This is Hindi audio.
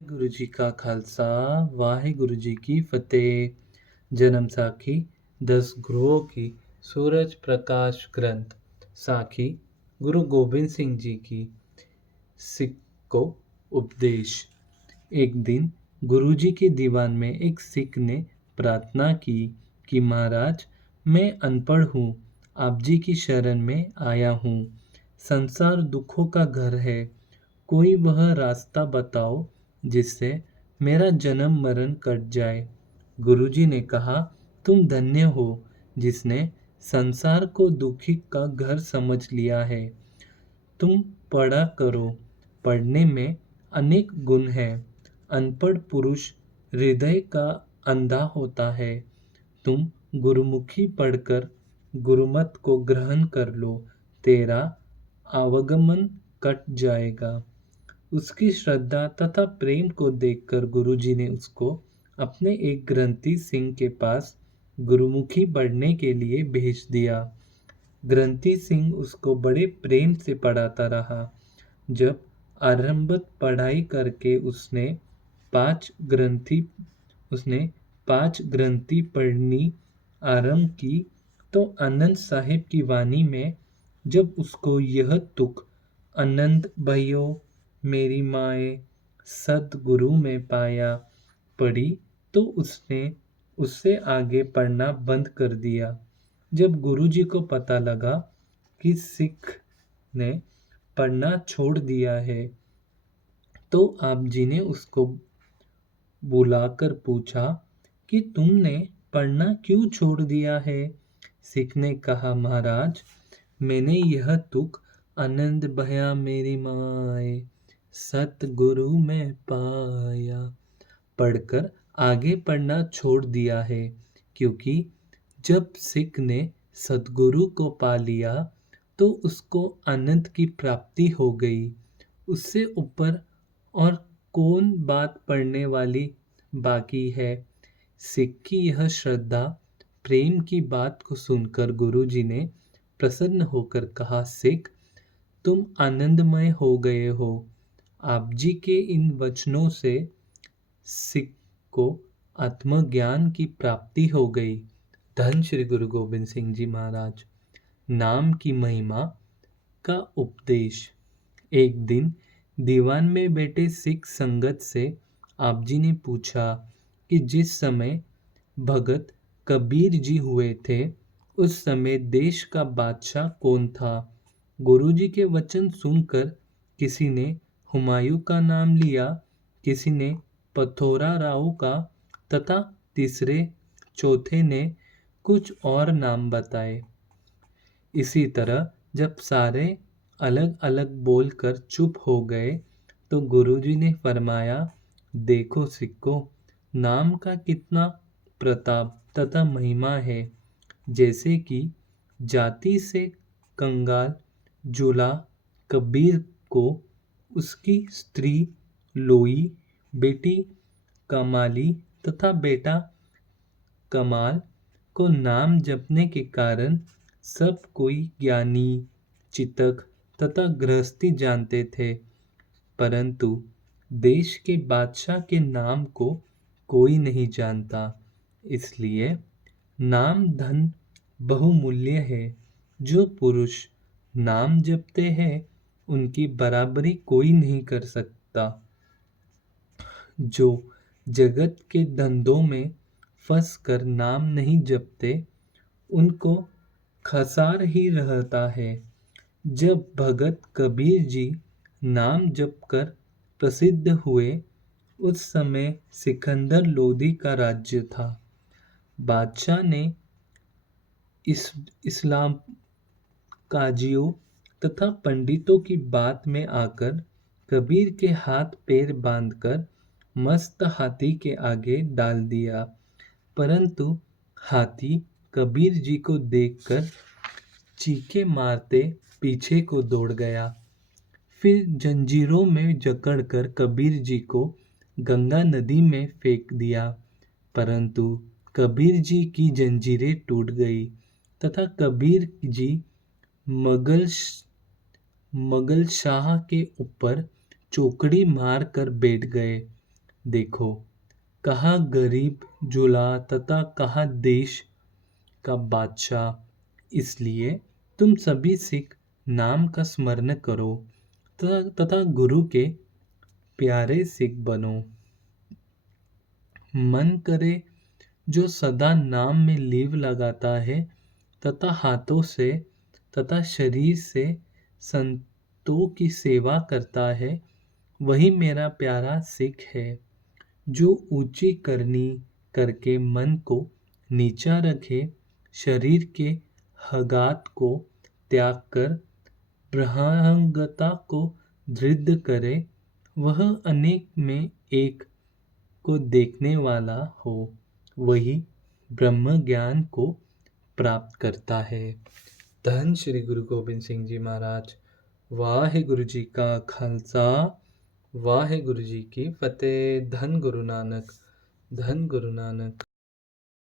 गुरु जी का खालसा वाहिगुरु जी की फतेह। जन्म साखी 10 गुरुओं की सूरज प्रकाश ग्रंथ साखी गुरु गोबिंद सिंह जी की सिख को उपदेश। एक दिन गुरु जी के दीवान में एक सिख ने प्रार्थना की कि महाराज, मैं अनपढ़ हूँ, आप जी की शरण में आया हूँ। संसार दुखों का घर है, कोई वह रास्ता बताओ जिससे मेरा जन्म मरण कट जाए। गुरुजी ने कहा, तुम धन्य हो जिसने संसार को दुखी का घर समझ लिया है। तुम पढ़ा करो, पढ़ने में अनेक गुण हैं। अनपढ़ पुरुष हृदय का अंधा होता है। तुम गुरुमुखी पढ़कर गुरुमत को ग्रहण कर लो, तेरा आवागमन कट जाएगा। उसकी श्रद्धा तथा प्रेम को देखकर गुरुजी ने उसको अपने एक ग्रंथी सिंह के पास गुरुमुखी पढ़ने के लिए भेज दिया। ग्रंथी सिंह उसको बड़े प्रेम से पढ़ाता रहा। जब आरंभिक पढ़ाई करके पांच ग्रंथी उसने 5 ग्रंथि पढ़नी आरंभ की तो आनंद साहिब की वाणी में जब उसको यह तुक आनंद भयो मेरी माए सतगुरु में पाया पढ़ी तो उसने उससे आगे पढ़ना बंद कर दिया। जब गुरुजी को पता लगा कि सिख ने पढ़ना छोड़ दिया है तो आप जी ने उसको बुलाकर पूछा कि तुमने पढ़ना क्यों छोड़ दिया है। सिख ने कहा, महाराज, मैंने यह तुक आनंद भया मेरी माए सतगुरु में पाया पढ़कर आगे पढ़ना छोड़ दिया है, क्योंकि जब सिख ने सतगुरु को पा लिया तो उसको आनंद की प्राप्ति हो गई। उससे ऊपर और कौन बात पढ़ने वाली बाकी है। सिख की यह श्रद्धा प्रेम की बात को सुनकर गुरुजी ने प्रसन्न होकर कहा, सिख, तुम आनंदमय हो गए हो। आप जी के इन वचनों से सिख को आत्मज्ञान की प्राप्ति हो गई। धन श्री गुरु गोबिंद सिंह जी महाराज। नाम की महिमा का उपदेश। एक दिन दीवान में बैठे सिख संगत से आप जी ने पूछा कि जिस समय भगत कबीर जी हुए थे उस समय देश का बादशाह कौन था। गुरुजी के वचन सुनकर किसी ने हुमायूं का नाम लिया, किसी ने पथोरा राव का तथा तीसरे चौथे ने कुछ और नाम बताए। इसी तरह जब सारे अलग अलग बोलकर चुप हो गए तो गुरुजी ने फरमाया, देखो सिक्को, नाम का कितना प्रताप तथा महिमा है। जैसे कि जाति से कंगाल जुला कबीर को उसकी स्त्री लोई, बेटी कमाली तथा बेटा कमाल को नाम जपने के कारण सब कोई ज्ञानी, चितक तथा गृहस्थी जानते थे, परंतु देश के बादशाह के नाम को कोई नहीं जानता। इसलिए नाम धन बहुमूल्य है। जो पुरुष नाम जपते हैं उनकी बराबरी कोई नहीं कर सकता। जो जगत के धंधों में फंस कर नाम नहीं जपते उनको खसार ही रहता है। जब भगत कबीर जी नाम जप कर प्रसिद्ध हुए उस समय सिकंदर लोदी का राज्य था। बादशाह ने इस्लाम काजियों तथा पंडितों की बात में आकर कबीर के हाथ पैर बांधकर मस्त हाथी के आगे डाल दिया, परंतु हाथी कबीर जी को देखकर चीखे मारते पीछे को दौड़ गया। फिर जंजीरों में जकड़कर कबीर जी को गंगा नदी में फेंक दिया, परंतु कबीर जी की जंजीरें टूट गई तथा कबीर जी मुगल शाह के ऊपर चौकड़ी मार कर बैठ गए। देखो, कहा गरीब जुला तथा कहा देश का बादशाह। इसलिए तुम सभी सिख नाम का स्मरण करो तथा गुरु के प्यारे सिख बनो। मन करे जो सदा नाम में लीव लगाता है तथा हाथों से तथा शरीर से संतों की सेवा करता है, वही मेरा प्यारा सिख है। जो ऊंची करनी करके मन को नीचा रखे, शरीर के हगात को त्याग कर ब्रह्मांगता को दृढ़ करे, वह अनेक में एक को देखने वाला हो, वही ब्रह्म ज्ञान को प्राप्त करता है। धन श्री गुरु गोबिंद सिंह जी महाराज। वाहिगुरु जी का खालसा, वाहिगुरु जी की फतेह। धन गुरु नानक, धन गुरु नानक।